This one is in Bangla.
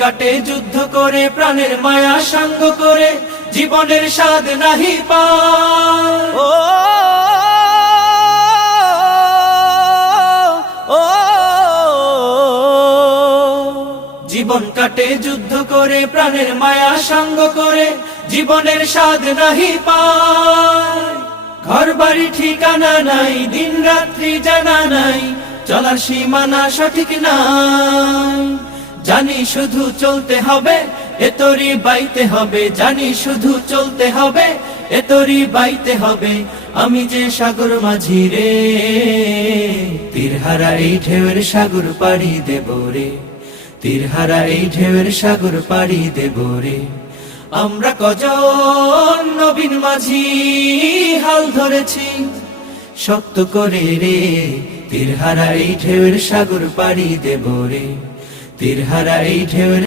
কাটে যুদ্ধ করে প্রাণের মায়া সাঙ্গ করে জীবনের স্বাদ নাহি পায়। ও ও জীবন কাটে যুদ্ধ করে প্রাণের মায়া সাঙ্গ করে জীবনের স্বাদ নাহি পায়। ঘর বাড়ি ঠিকানা নাই, দিন রাত্রি জানা নাই, চলার সীমানা সঠিক নাই। জানি শুধু চলতে হবে, এতরি বাইতে হবে, জানি শুধু চলতে হবে, এতরি বাইতে হবে। আমি যে সাগর মাঝি রে, তীরহারা এই ঢেউয়ের সাগর পাড়ি দেব রে, তীরহারা এই ঢেউয়ের সাগর পাড়ি দেব রে। আমরা কজন নবীন মাঝি হাল ধরেছি শক্ত করে রে, তীরহারা এই ঢেউয়ের সাগর পাড়ি দেব রে, তীরহারা এই ঢেউয়ের